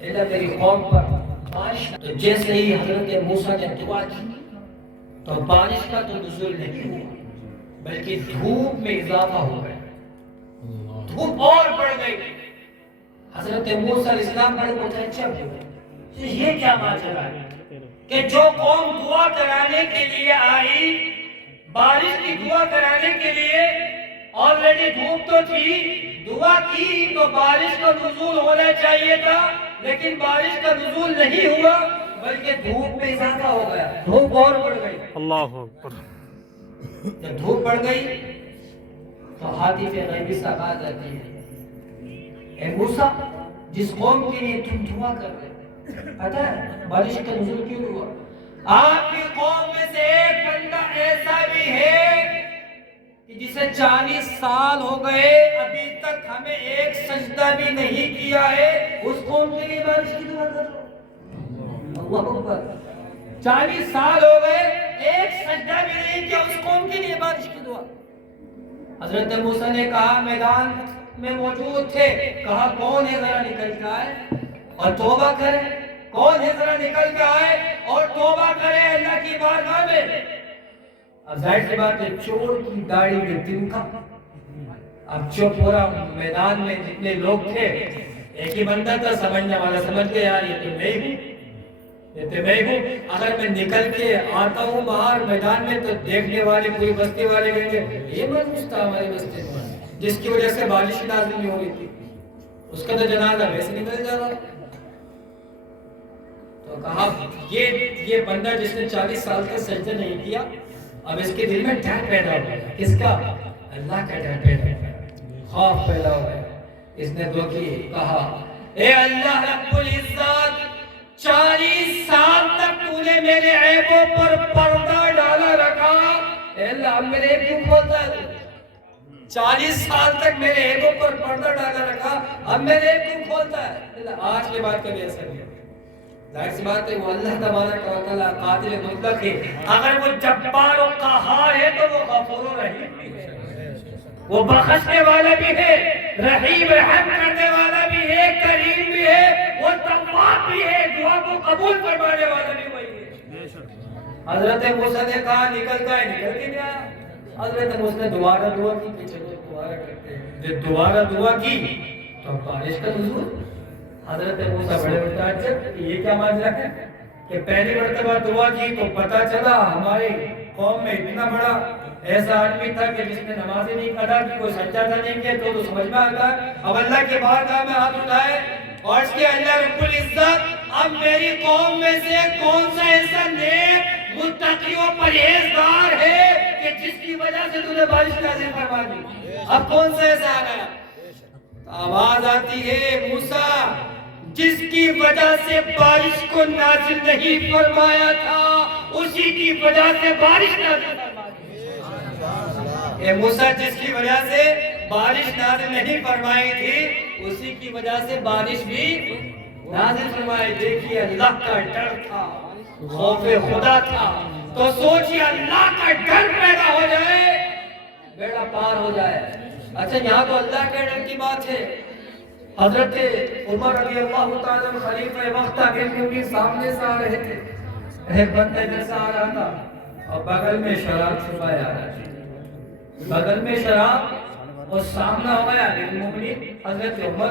اے اللہ میری قوم پر بارش۔ تو جیسے ہی حضرت موسیٰ نے دعا کی تو بارش کا تو نزول نہیں ہوا بلکہ دھوپ میں اضافہ ہو گیا، دھوپ اور بڑھ گئی۔ حضرت موسیٰ علیہ السلام بڑے متعجب ہوئے، یہ کیا ماجرا ہے کہ جو قوم دعا کرانے کے لیے آئی، بارش کی دعا کرانے کے لیے، آلریڈی دھوپ تو تھی، دعا کی تو بارش کا نزول ہونا چاہیے تھا لیکن بارش کا نزول نہیں ہوا بلکہ دھوپ میں اضافہ ہو گیا، دھوپ اور بڑھ گئی۔ اللہ اکبر۔ جب دھوپ بڑھ گئی تو ہاتف غیبی سے آواز آتی ہے، اے موسیٰ جس قوم کے لیے تم دعا کر رہے پتہ ہے بارش کا نزول کیوں ہوا؟ آپ کی قوم میں سے ایک بندہ ایسا بھی ہے کہ جسے 40 سال ہو گئے ابھی تک ہمیں ایک سجدہ بھی نہیں کیا ہے، اس قوم کے لیے بارش کی دعا کر رہے۔ اللہ اکبر، 40 سال ہو گئے ایک سجدہ بھی نہیں کیا اس قوم کے لیے بارش کی دعا۔ حضرت موسیٰ نے کہا میدان میں موجود تھے، کہا کون ہے ذرا نکل کے آئے اور توبہ کرے، کون ہے ذرا نکل کے آئے اور توبہ کرے اللہ کی بارگاہ میں۔ اب ظاہر سی بات ہے چور کی داڑھی میں تنکا، اب جو پورا میدان میں جتنے لوگ تھے ایک ہی بندہ تھا، سمجھنے والا سمجھ گیا یار یہ تو میں ہوں، یہ تو میں ہوں، اگر میں نکل کے آتا ہوں باہر میدان میں تو دیکھنے والے پوری بستی والے کہیں گے یہ منحوس تھا ہمارے بستی میں جس کی وجہ سے بارش نازل نہیں ہو رہی تھی، اس کا تو جنازہ ویسے نکل جا رہا. تو کہا یہ بندہ جس نے 40 سال تک سجدہ نہیں کیا، اب اس کے دل میں ڈر پیدا ہوا ہے. کس کا؟ اللہ کا ڈر پیدا ہوا ہے، خوف پیدا ہوا ہے. اس نے دعا کی، کہا اے اللہ رب العزت، 40 سال تک تو نے میرے عیبوں پر پردہ ڈالا رکھا، اے اللہ اب میرے عیب کیوں کھولتا ہے؟ 40 سال تک میرے عیبوں پر پردہ ڈالا رکھا، اب میرے عیب کیوں کھولتا ہے؟ اللہ آج کے بعد کبھی ایسا نہیں. ظاہر سی بات ہے وہ اللہ تبارک و تعالیٰ قادر مطلق ہے. اگر وہ جبار و قہار ہے تو وہ غفور و رحیم بھی ہے، وہ بخشنے والا بھی ہے، رحیم رحم کرنے والا بھی ہے، کریم بھی ہے، وہ تواب بھی ہے، دعا کو قبول فرمانے والا بھی وہی ہے. حضرت موسیٰ نے کہا نکل گئے، نکل کے گیا. حضرت موسیٰ نے دوبارہ دعا کی کہ چلو دوبارہ کرتے ہیں. جب دوبارہ دعا کی تو بارش کا نزول. حضرت موسیٰ بڑے متعجب، یہ کیا ماجرا ہے کہ پہلی مرتبہ دعا کی تو پتہ چلا ہمارے قوم میں اتنا بڑا ایسا آدمی تھا کہ جس نے نمازیں نہیں ادا کی، کوئی سجدہ نہیں کیا، تو سمجھ میں آتا ہے. اب اللہ کے بارگاہ میں ہاتھ اٹھائے اور اس کے اللہ رب العزت اب میری قوم میں سے کون سا ایسا نیک متقی و پرہیزگار ہے کہ جس کی وجہ سے تو نے بارش نازل فرما دی. اب کون سا ایسا آ گیا؟ آواز آتی ہے موسیٰ جس کی وجہ سے بارش کو نازل نہیں فرمایا تھا اسی کی وجہ سے بارش نازل فرمائی. اے موسیٰ جس کی وجہ سے بارش نازل نہیں فرمائی تھی اسی کی وجہ سے بارش بھی نازل فرمائی. دیکھیے اللہ کا ڈر تھا، خوف خدا تھا. تو سوچیے اللہ کا ڈر پیدا ہو جائے بیڑا پار ہو جائے. اچھا یہاں تو اللہ کے ڈر کی بات ہے. حضرت عمر رضی اللہ تعالیٰ خلیفہ وقت آگے کیونکہ سامنے سے آ رہے تھے، ایک بندہ ادھر سے آ رہا تھا اور بغل میں شراب چھپایا آ رہا تھا، بغل میں شراب اور سامنا ہو گیا. المؤمنین حضرت عمر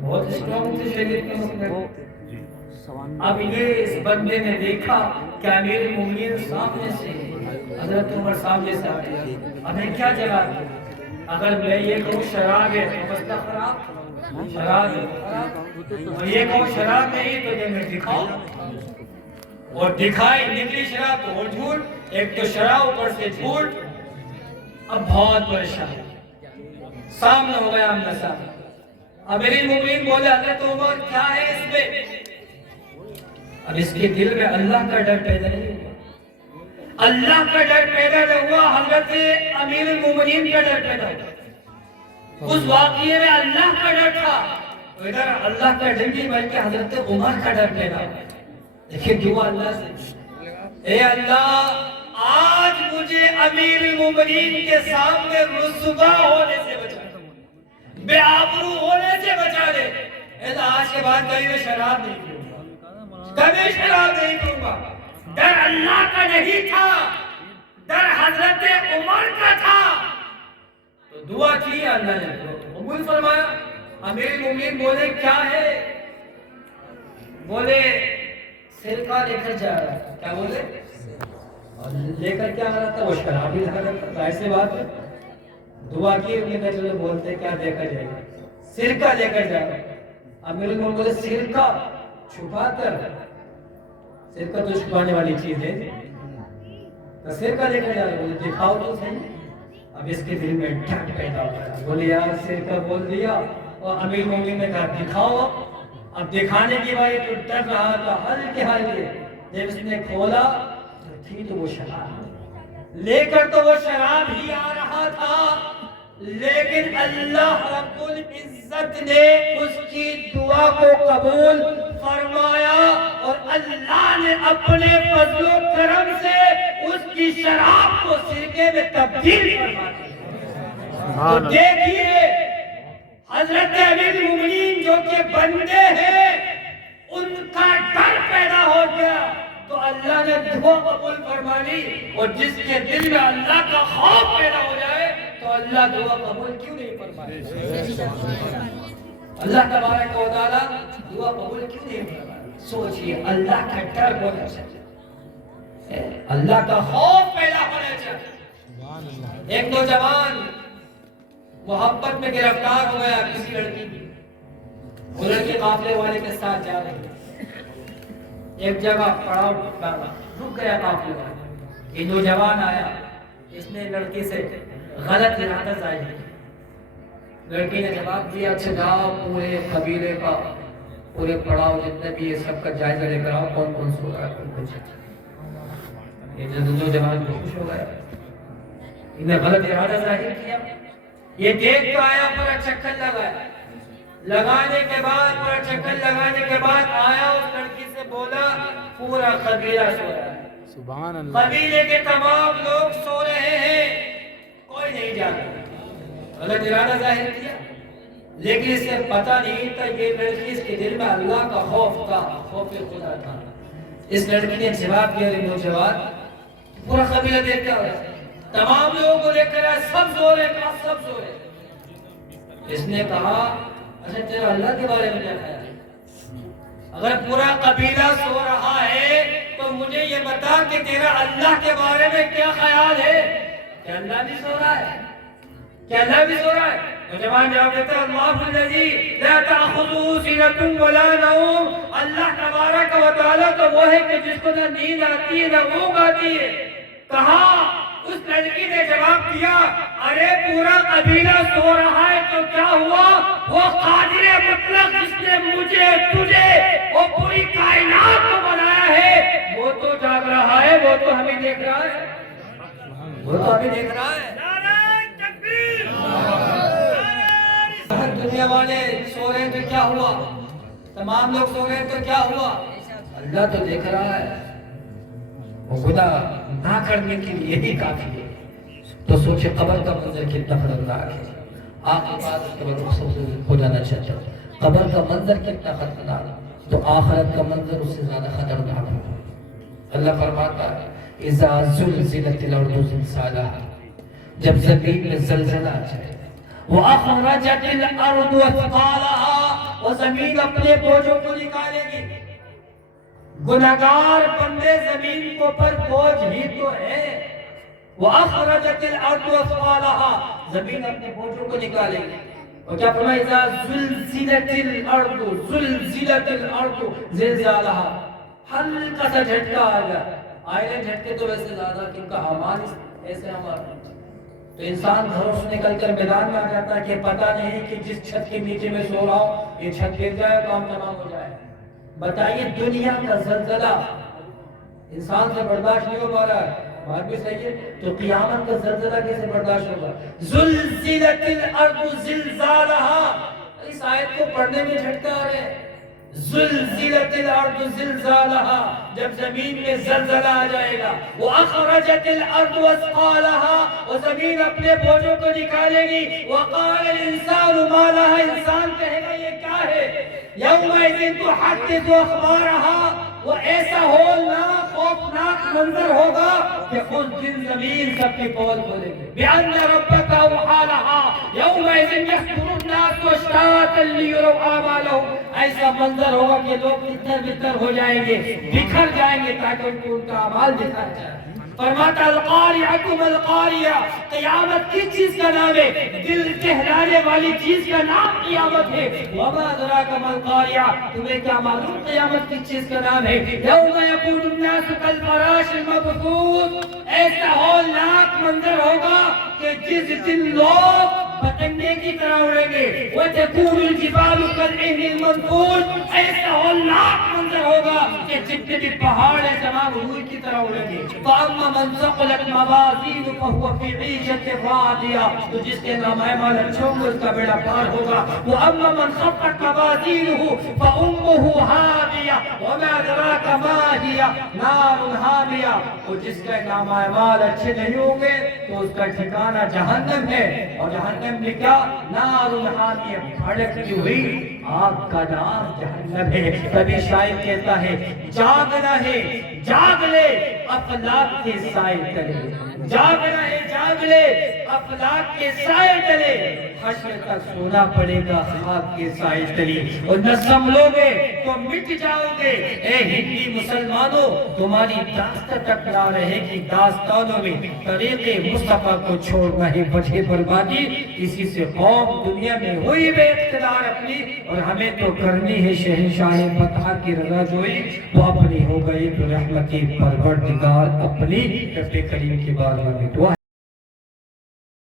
بہت اسٹرانگ تھے شریعت کے مطلب. اب یہ اس بندے نے دیکھا کہ امیر المؤمنین سامنے سے، حضرت عمر سامنے سے آ رہے. ابھی کیا جواب دے؟ اگر میں یہ کہوں شراب ہے تو مسئلہ خراب، شراب ہے، اور یہ کہوں شراب نہیں تو یہ میں دکھاؤں اور دکھائی نکلی شراب تو اور جھوٹ. ایک تو شراب اوپر سے جھوٹ. اب بہت پریشان سامنے ہو گیا ہم نسا. امیر المؤمنین بولے حضرت عمر کیا ہے اس میں؟ اب اس کے دل میں اللہ کا ڈر پیدا نہیں ہوا، اللہ کا ڈر پیدا نہ ہوا، حضرت امیر المؤمنین کا ڈر پیدا ہوا. اس واقعے میں اللہ کا ڈر تھا، ادھر اللہ کا ڈر نہیں بلکہ حضرت عمر کا ڈر پیدا ہوا. دیکھیں دعا اللہ سے، اے اللہ آج مجھے امیر المؤمنین کے سامنے رسوا ہونے سے بچا دے، بے آبرو ہونے سے بچا دے. اے اللہ آج کے بعد کبھی میں شراب نہیں پیوں گا، کبھی شراب نہیں پیوں گا. ڈر اللہ کا نہیں تھا، ڈر حضرت عمر کا تھا. تو دعا کی اللہ نے قبول فرمایا. امیر المؤمنین بولے کیا ہے؟ بولے سرکہ لے کر جا رہا ہے. کیا بولے؟ اور لے کر کیا آ رہا تھا؟ وہ شراب ہی لگا تھا. ظاہر سی بات ہے دعا کی انہوں نے چلو بولتے کیا دے کر جائے گا؟ سرکہ لے کر جا رہا ہے. امیر المؤمنین بولے سرکہ چھپا کر، سرکہ تو چھپانے والی چیز ہے، تو سرکہ لے کر جا رہا ہے. بولے دکھاؤ تو صحیح. اب اس کے دل میں ڈر پیدا ہو گیا. بولے یار سرکہ بول دیا. اور امیر المؤمنین نے کہا دکھاؤ. اب دکھانے کی بات تو ڈر رہا تھا ہلکے ہلکے. جب اس نے کھولا تو تھی تو وہ شراب لے کر، تو وہ شراب ہی آ رہا تھا، لیکن اللہ رب العزت نے اس کی دعا کو قبول فرمایا اور اللہ نے اپنے فضل و کرم سے اس کی شراب کو سرکے میں تبدیل فرما دیا. تو دیکھیے حضرت امیر المؤمنین جو کہ بندے ہیں ان کا ڈر پیدا ہو گیا تو اللہ نے دعا قبول فرما لی. اور جس کے دل میں اللہ کا خوف پیدا ہو جائے تو اللہ دعا قبول کیوں نہیں فرمائے؟ اللہ تبارک و تعالیٰ دعا قبول کیوں نہیں فرمائے؟ سوچئے اللہ کا ڈر ہونا چاہیے، اللہ کا خوف پیدا ہونا چاہیے. ایک نوجوان محبت میں گرفتار ہو گیا کسی لڑکی کی. وہ لڑکی قافلے والے کے ساتھ جا رہی ہے، ایک جگہ پڑاؤ ڈالا، رک گیا قافلے والا، یہ نوجوان آیا، اس نے لڑکی سے غلط ارادہ ظاہر کیا۔ لڑکی نے جواب دیا اچھا جاؤ پورے قبیلے کا، پورے پڑاؤ جتنے بھی یہ سب کا جائزہ لے کر آؤ، کون کون سو رہا ہے کون کون چیز۔ یہ نوجوان خوش ہو گیا، انہیں غلط ارادہ ظاہر کیا، یہ دیکھ تو آیا، پورا چکر لگایا، لگانے کے بعد پورا چکر لگانے کے بعد آیا، اس لڑکی سے بولا پورا قبیلہ سو رہا ہے، سبحان اللہ، قبیلے کے تمام لوگ سو رہے ہیں، کوئی نہیں جاتا۔ غلط ارادہ ظاہر کیا، لیکن اس سے پتہ نہیں تھا یہ لڑکی، اس کے دل میں اللہ کا خوف تھا، خوف خدا تھا۔ اس لڑکی نے جواب دیا نوجوان، پورا قبیلہ دیکھتا ہوا، تمام لوگوں کو دیکھ کر سب سو رہے، سب سو رہے۔ اس نے کہا اچھا تیرا اللہ کے بارے میں کیا خیال ہے؟ اگر پورا قبیلہ سو رہا ہے تو مجھے یہ بتا کہ تیرا اللہ کے بارے میں کیا خیال ہے؟ کہ اللہ بھی سو رہا ہے؟ کہ اللہ بھی سو رہا ہے؟ نوجوان جواب دیتا ہے اللہ الذی لا تأخذہ سنۃ ولا نوم، اللہ تبارک و تعالیٰ تو وہ ہے کہ جس کو نہ نیند آتی ہے نہ اونگ آتی ہے۔ کہا اس لڑکی نے جواب دیا ارے پورا قبیلہ سو رہا ہے تو کیا ہوا؟ وہ قادر مطلق جس نے مجھے تجھے وہ پوری کائنات کو بنایا ہے وہ تو جاگ رہا ہے، وہ تو ہمیں دیکھ رہا ہے، وہ تو ہمیں دیکھ رہا ہے۔ دنیا والے سو رہے ہیں تو کیا ہوا؟ تمام لوگ سو رہے ہیں تو کیا ہوا؟ اللہ تو دیکھ رہا ہے، وہ خدا نہ کرنے کے لیے یہی کافی ہے۔ تو سوچے قبر کا منظر کتنا خطرناک ہے۔ آخر بات قبر سب سے ہو جانا چاہتا ہوں، قبر کا منظر کتنا خطرناک تو آخرت کا منظر اس سے زیادہ خطرناک ہے۔ اللہ فرماتا ہے اذا زلزلت الارض زلزالها، جب زمین میں زلزلہ آ جائے، وَأَخْرَجَتِ الْأَرْضُ أَثْقَالَهَا، وہ زمین اپنے بوجھوں کو نکالے گی۔ گناہگار بندے زمین کو پر بوجھ ہی تو ہے۔ وَأَخْرَجَتِ الْأَرْضُ أَثْقَالَهَا، زمین اپنے بوجھوں کو نکالے گی۔ اور کیا فرمایا اِذَا زُلْزِلَتِ الْأَرْضُ زُلْزِلَتِ الْأَرْضُ زِلْزَالَهَا، ہلکا سا جھٹکا آ گیا۔ آئرن جھٹکے تو ویسے زیادہ کیونکہ ہماری ایسے ہمارا تو انسان گھروں سے نکل کر میدان میں آ جاتا ہے کہ پتہ نہیں کہ جس چھت کے نیچے میں سو رہا ہوں یہ چھت گر جائے، کام تمام ہو جائے۔ بتائیے دنیا کا زلزلہ انسان سے برداشت نہیں ہو پا رہا ہے، بات بھی صحیح ہے، تو قیامت کا زلزلہ کیسے برداشت ہوگا؟ زلزلت الارض زلزالها، اس آیت کو پڑھنے میں جھٹکا آ رہے ہیں۔ زلزلت الارض زلزالها، جب زمین میں زلزلہ آ جائے گا۔ واخرجت الارض اثقالها، وہ زمین اپنے بوجھوں کو نکالے گی۔ وقال الانسان ما لها، انسان کہے گا یہ کیا ہے؟ یومئذ تحدث اخبارها، وہ ایسا ہولناک خوفناک منظر ہوگا کہ اس دن زمین سب کی پول کھولے گی۔ بِأَنَّ رَبَّكَ أَوْحَىٰ لَهَا يَوْمَئِذٍ يَحْشُرُ النَّاسُ أَشْتَاتًا لِيُرَوْا أَعْمَالَهُمْ، ایسا منظر ہوگا کہ لوگ تتر بتر ہو جائیں گے، بکھر جائیں گے تاکہ ان کو ان کا اعمال دکھا جائے۔ فرماتا القاریہ ما القاریہ، قیامت کس چیز کا نام ہے؟ دل دہلانے والی چیز کا نام قیامت ہے۔ وما ادراک ما القاریہ، تمہیں کیا معلوم قیامت کس چیز کا نام ہے؟ یوم یکون الناس کالفراش المبثوث، ایسا ہولناک منظر ہوگا کہ جس دن لوگ پتنگے کی طرح اڑیں گے۔ وتکون الجبال کالعہن المنفوش، ایسا ہولناک منظر ہوگا کہ جتنے بھی پہاڑ ہیں تمام روئی کی طرح اڑیں گے۔ فاما من ثقلت موازینہ فہو فی عیشۃ راضیہ، تو جس کے نامہ اچھا ہوگا اس کا بیڑا پار ہوگا۔ واما من خفت موازینہ فامہ ہاویہ وما ادراک ما ہی نار حامیہ، اور جس کے نامہ اعمال اچھے نہیں ہوں گے تو اس کا ٹھکانہ جہنم ہے، اور جہنم میں کیا؟ نار حامیہ، بھڑکتی ہوئی آگ کا نام جہنم ہے۔ کبھی شاعر کہتا ہے جاگنا ہے جاگ لے افلاک کے سائے تلے، جاگنا ہے جاگ لے افلاک کے سائے تلے، حشر تک سونا پڑے گا خاک کے سائے تلے، اور نہ سنبھلو گے تو مٹ جاؤ گے۔ اے ہندی مسلمانوں، تمہاری داستان تک نہ رہے گی داستانوں میں، طریق مصطفیٰ کو چھوڑنا ہے وجہ بربادی۔ کسی سے قوم دنیا میں ہوئی بے اقتدار اپنی، اور ہمیں تو کرنی ہے شہنشاہ فتح کی رضا جوئی، وہ اپنی ہو گئی تو رحمتی پروردگار اپنی۔ رب کریم کی بارگاہ میں دعا